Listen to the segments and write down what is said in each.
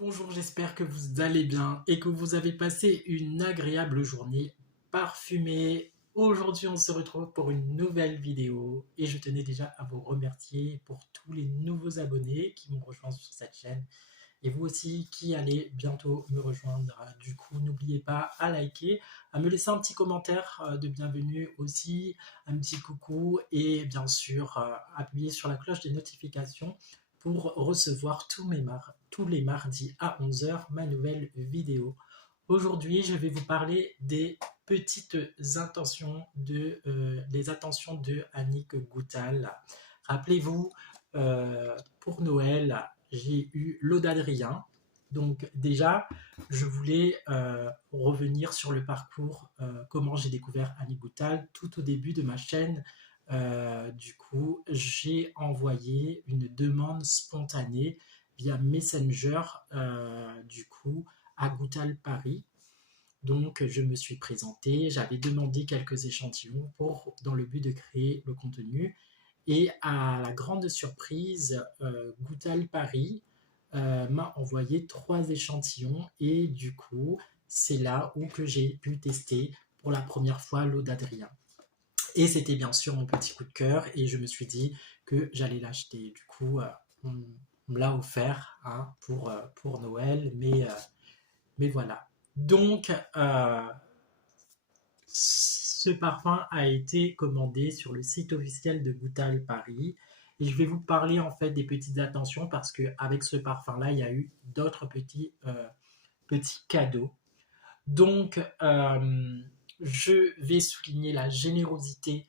Bonjour, j'espère que vous allez bien et que vous avez passé une agréable journée parfumée. Aujourd'hui, on se retrouve pour une nouvelle vidéo et je tenais déjà à vous remercier pour tous les nouveaux abonnés qui m'ont rejoint sur cette chaîne et vous aussi qui allez bientôt me rejoindre. Du coup, n'oubliez pas à liker, à me laisser un petit commentaire de bienvenue aussi, un petit coucou et bien sûr appuyer sur la cloche des notifications pour recevoir tous les mardis à 11 heures ma nouvelle vidéo. Aujourd'hui, je vais vous parler des petites intentions les attentions de Annick Goutal. Rappelez-vous, pour Noël, j'ai eu l'eau d'Adrien. Donc déjà, je voulais revenir sur le parcours, comment j'ai découvert Annick Goutal tout au début de ma chaîne. Du coup, j'ai envoyé une demande spontanée via Messenger, du coup, à Goutal Paris. Donc, je me suis présenté, j'avais demandé quelques échantillons dans le but de créer le contenu. Et à la grande surprise, Goutal Paris m'a envoyé 3 échantillons et du coup, c'est là où que j'ai pu tester pour la première fois l'eau d'Adrien. Et c'était bien sûr mon petit coup de cœur et je me suis dit que j'allais l'acheter. Du coup, on me l'a offert hein, pour Noël, mais voilà. Donc, ce parfum a été commandé sur le site officiel de Goutal Paris. Et je vais vous parler en fait des petites attentions parce qu'avec ce parfum-là, il y a eu d'autres petits cadeaux. Donc, je vais souligner la générosité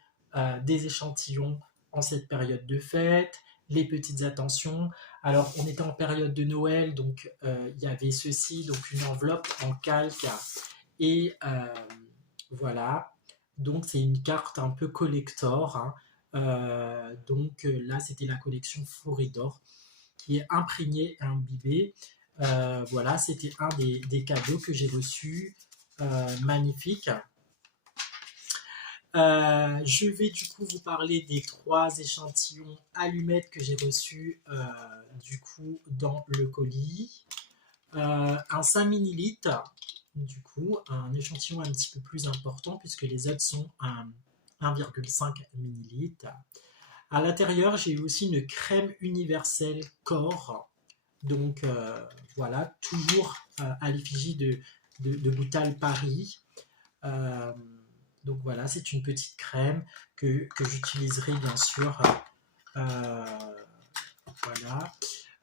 des échantillons en cette période de fête, les petites attentions. Alors, on était en période de Noël, donc il y avait ceci, donc une enveloppe en calque et voilà. Donc, c'est une carte un peu collector. Hein. Là, c'était la collection Floridor qui est imprégnée et imbibée. Voilà, c'était un des cadeaux que j'ai reçus. Magnifique. Je vais du coup vous parler des 3 échantillons allumettes que j'ai reçus du coup dans le colis. Un 5 millilitres, du coup, un échantillon un petit peu plus important puisque les autres sont 1,5 millilitres. À l'intérieur, j'ai eu aussi une crème universelle corps. Donc voilà, toujours à l'effigie de Goutal Paris. Euh, donc voilà, c'est une petite crème que j'utiliserai bien sûr. Euh, voilà.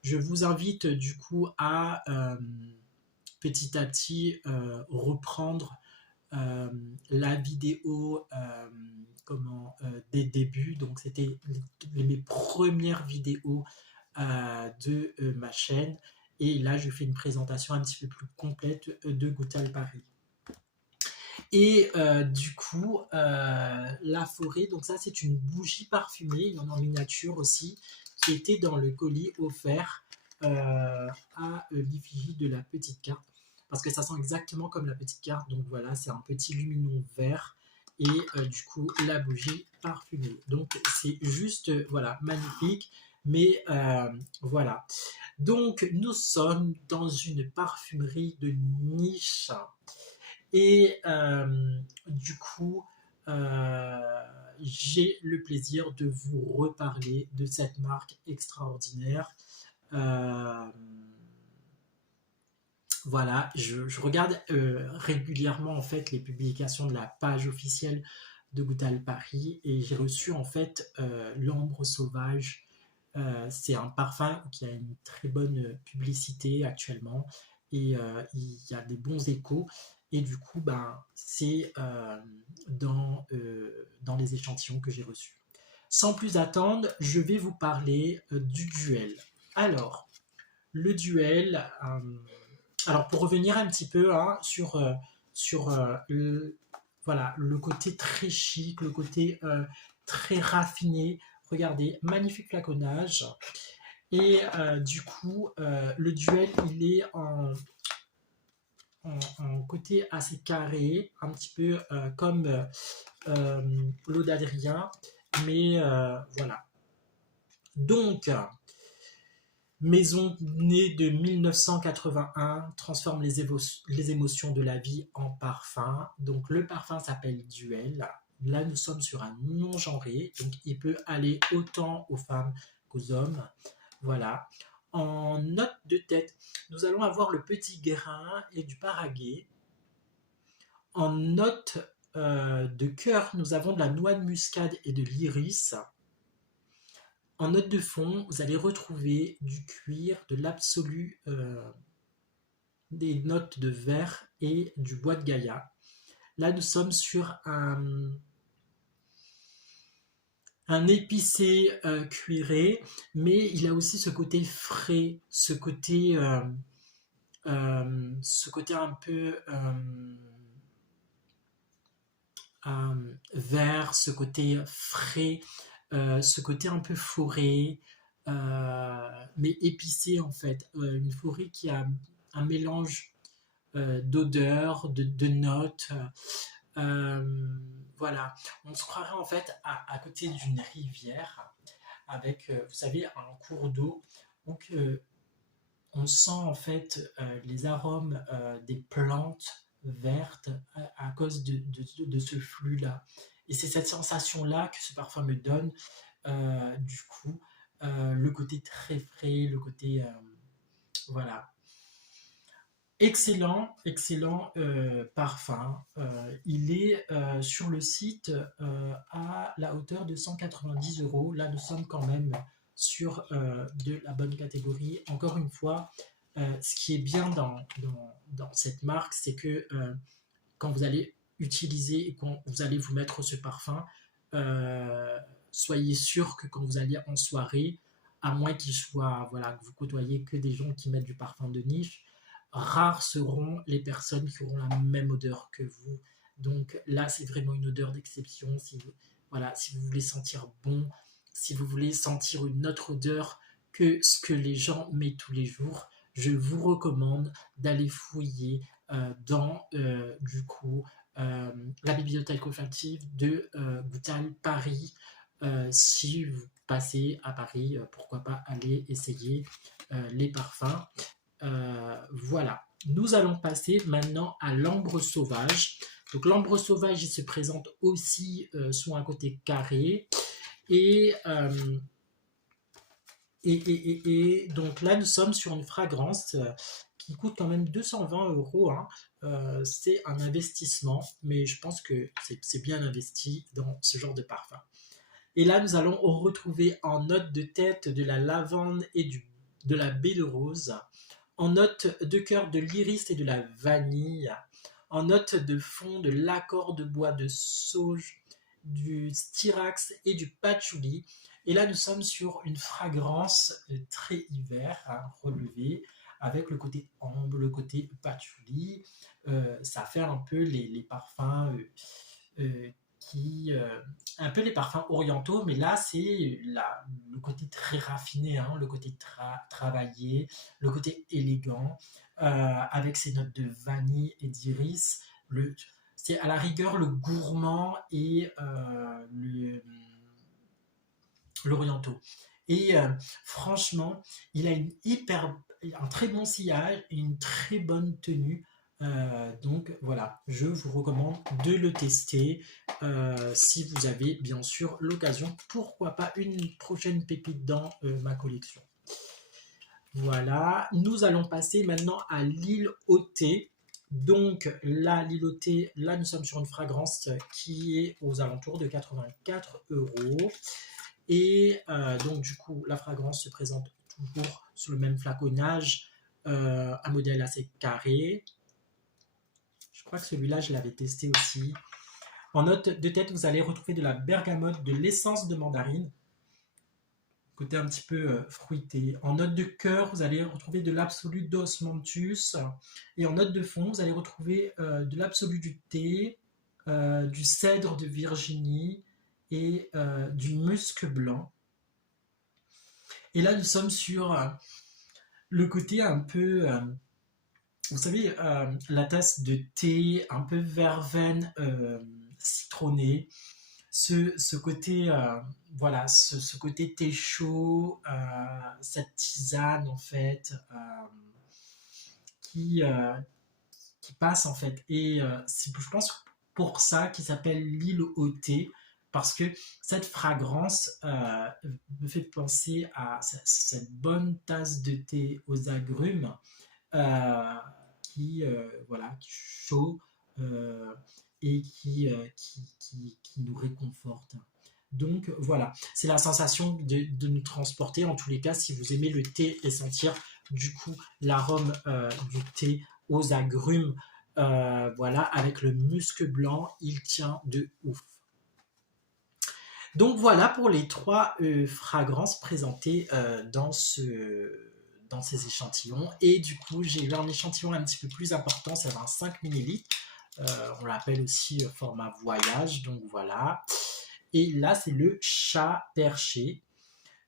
Je vous invite du coup à petit à petit reprendre la vidéo des débuts. Donc c'était mes premières vidéos de ma chaîne. Et là, je fais une présentation un petit peu plus complète de Goutal Paris. Et du coup, la forêt, donc ça c'est une bougie parfumée, il y en a en miniature aussi, qui était dans le colis offert à l'effigie de la petite carte. Parce que ça sent exactement comme la petite carte, donc voilà, c'est un petit luminon vert et du coup la bougie parfumée. Donc c'est juste, voilà, magnifique, mais voilà. Donc nous sommes dans une parfumerie de niche et du coup, j'ai le plaisir de vous reparler de cette marque extraordinaire. Euh, voilà, je regarde régulièrement en fait les publications de la page officielle de Goutal Paris et j'ai reçu en fait l'ambre sauvage. C'est un parfum qui a une très bonne publicité actuellement et il y a des bons échos. Et du coup, ben, c'est dans les échantillons que j'ai reçus. Sans plus attendre, je vais vous parler du duel. Alors, le duel, alors pour revenir un petit peu hein, sur voilà, le côté très chic, le côté très raffiné. Regardez, magnifique flaconnage. Et du coup, le duel, il est en côté assez carré, un petit peu comme l'eau d'Adrien. Mais voilà. Donc, Maison née de 1981 transforme les émotions de la vie en parfum. Donc le parfum s'appelle Duel. Là, nous sommes sur un non-genré, donc il peut aller autant aux femmes qu'aux hommes. Voilà. En note de tête, nous allons avoir le petit grain et du paraguay. En note de cœur, nous avons de la noix de muscade et de l'iris. En note de fond, vous allez retrouver du cuir, de l'absolu, des notes de verre et du bois de Gaïa. Là, nous sommes sur un épicé cuiré, mais il a aussi ce côté frais, ce côté un peu vert, ce côté frais, ce côté un peu forêt, mais épicé en fait. Une forêt qui a un mélange d'odeurs, de notes. Voilà, on se croirait en fait à côté d'une rivière avec, vous savez, un cours d'eau où on sent en fait les arômes des plantes vertes à cause de ce flux-là. Et c'est cette sensation-là que ce parfum me donne, du coup, le côté très frais, le côté... voilà. Excellent, excellent parfum. Il est sur le site à la hauteur de 190 euros. Là, nous sommes quand même sur de la bonne catégorie. Encore une fois, ce qui est bien dans cette marque, c'est que quand vous allez utiliser et quand vous allez vous mettre ce parfum, soyez sûr que quand vous allez en soirée, à moins qu'il soit, voilà, que vous côtoyez que des gens qui mettent du parfum de niche, rares seront les personnes qui auront la même odeur que vous. Donc là, c'est vraiment une odeur d'exception. Voilà, si vous voulez sentir bon, si vous voulez sentir une autre odeur que ce que les gens mettent tous les jours, je vous recommande d'aller fouiller dans du coup la bibliothèque olfactive de Goutal Paris. Si vous passez à Paris, pourquoi pas aller essayer les parfums. Voilà. Nous allons passer maintenant à l'ambre sauvage. Donc l'ambre sauvage, il se présente aussi sur un côté carré. Et, donc là, nous sommes sur une fragrance qui coûte quand même 220 euros. Hein. C'est un investissement, mais je pense que c'est bien investi dans ce genre de parfum. Et là, nous allons retrouver en note de tête de la lavande et de la baie de rose, en note de cœur de l'iris et de la vanille, en note de fond de l'accord de bois de sauge, du styrax et du patchouli. Et là, nous sommes sur une fragrance très hiver, hein, relevée, avec le côté ambre, le côté patchouli. Ça fait un peu les parfums un peu les parfums orientaux, mais là c'est le côté très raffiné, hein, le côté travaillé, le côté élégant, avec ses notes de vanille et d'iris. C'est à la rigueur le gourmand et l'orientaux. Et franchement, il a un très bon sillage et une très bonne tenue. Donc voilà, je vous recommande de le tester si vous avez bien sûr l'occasion. Pourquoi pas une prochaine pépite dans ma collection. Voilà, nous allons passer maintenant à l'île au thé. Donc là, l'île au thé, là nous sommes sur une fragrance qui est aux alentours de 84 euros. Et donc du coup, la fragrance se présente toujours sur le même flaconnage, un modèle assez carré. Je crois que celui-là, je l'avais testé aussi. En note de tête, vous allez retrouver de la bergamote, de l'essence de mandarine, côté un petit peu fruité. En note de cœur, vous allez retrouver de l'absolu d'osmanthus. Et en note de fond, vous allez retrouver de l'absolu du thé, du cèdre de Virginie et du musc blanc. Et là, nous sommes sur le côté un peu... vous savez, la tasse de thé un peu verveine, citronnée. ce côté, voilà, ce côté thé chaud, cette tisane en fait, qui, euh, qui passe en fait. Et c'est, je pense, pour ça qu'il s'appelle l'île au thé, parce que cette fragrance me fait penser à cette bonne tasse de thé aux agrumes euh, voilà, qui est chaud et qui nous réconforte. Donc voilà, c'est la sensation de nous transporter. En tous les cas, si vous aimez le thé et sentir du coup l'arôme du thé aux agrumes, voilà, avec le musc blanc, il tient de ouf. Donc voilà pour les trois fragrances présentées dans ces échantillons. Et du coup, j'ai eu un échantillon un petit peu plus important, c'est 25 millilitres. On l'appelle aussi format voyage, donc voilà. Et là, c'est le chat perché.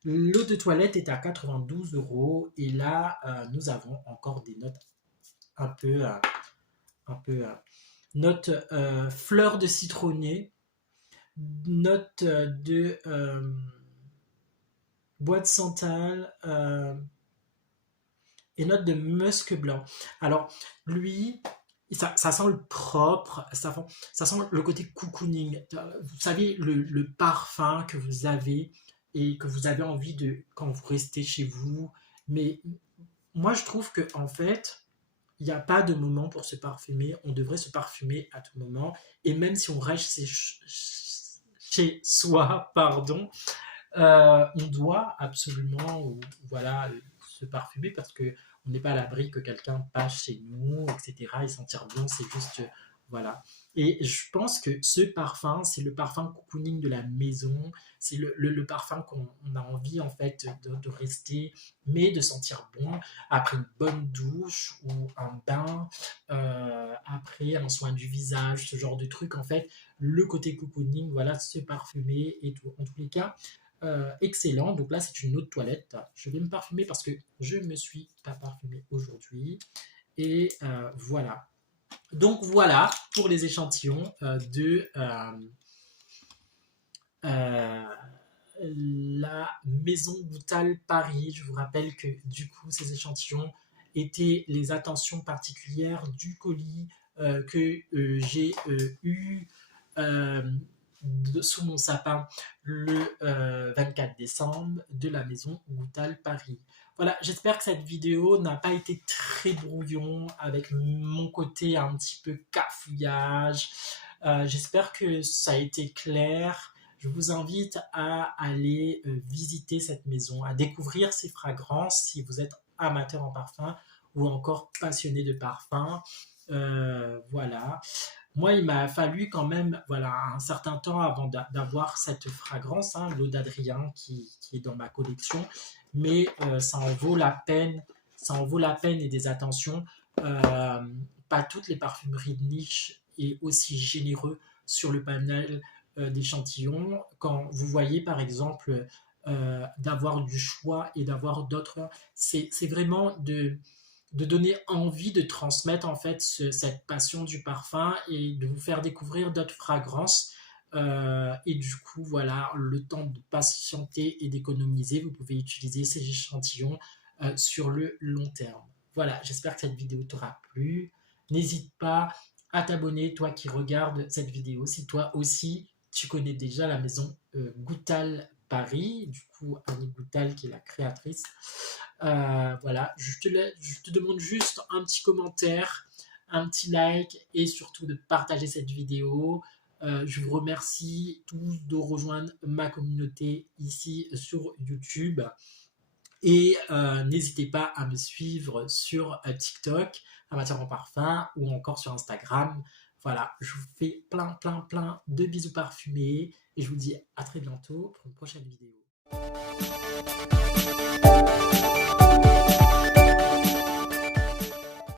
L'eau de toilette est à 92 € et là, nous avons encore des notes un peu, notes fleur de citronnier, note de bois de santal et note de musc blanc. Alors, lui, ça sent le propre, ça sent le côté cocooning. Vous savez, le parfum que vous avez et que vous avez envie de quand vous restez chez vous. Mais moi, je trouve que en fait, il n'y a pas de moment pour se parfumer. On devrait se parfumer à tout moment. Et même si on reste chez soi, pardon, on doit absolument voilà, se parfumer parce que on n'est pas à l'abri que quelqu'un passe chez nous, etc. Et sentir bon, c'est juste voilà. Et je pense que ce parfum, c'est le parfum cocooning de la maison. C'est le parfum qu'on a envie en fait de rester, mais de sentir bon après une bonne douche ou un bain, après un soin du visage, ce genre de truc. En fait, le côté cocooning, voilà, se parfumer et tout. En tous les cas, excellent. Donc là, c'est une eau de toilette. Je vais me parfumer parce que je ne me suis pas parfumé aujourd'hui. Et voilà. Donc voilà pour les échantillons de euh, la Maison Goutal Paris. Je vous rappelle que du coup, ces échantillons étaient les attentions particulières du colis que j'ai eu euh, sous mon sapin le 24 décembre de la Maison Goutal Paris. Voilà, j'espère que cette vidéo n'a pas été très brouillon avec mon côté un petit peu cafouillage. J'espère que ça a été clair. Je vous invite à aller visiter cette maison, à découvrir ses fragrances si vous êtes amateur en parfum ou encore passionné de parfum. Voilà. Moi, il m'a fallu quand même voilà, un certain temps avant d'avoir cette fragrance, hein, l'eau d'Adrien qui est dans ma collection, mais ça en vaut la peine, ça en vaut la peine et des attentions. Euh, Pas toutes les parfumeries de niche et aussi généreux sur le panel d'échantillons. Quand vous voyez par exemple d'avoir du choix et d'avoir d'autres, c'est vraiment de donner envie de transmettre en fait cette passion du parfum et de vous faire découvrir d'autres fragrances. Et du coup, voilà, le temps de patienter et d'économiser, vous pouvez utiliser ces échantillons sur le long terme. Voilà, j'espère que cette vidéo t'aura plu. N'hésite pas à t'abonner, toi qui regardes cette vidéo. Si toi aussi, tu connais déjà la maison Goutal Paris, du coup, Annie Goutal qui est la créatrice. Voilà, je te demande juste un petit commentaire, un petit like et surtout de partager cette vidéo. Je vous remercie tous de rejoindre ma communauté ici sur YouTube. Et n'hésitez pas à me suivre sur TikTok, Amateur en parfum, ou encore sur Instagram. Voilà, je vous fais plein de bisous parfumés et je vous dis à très bientôt pour une prochaine vidéo.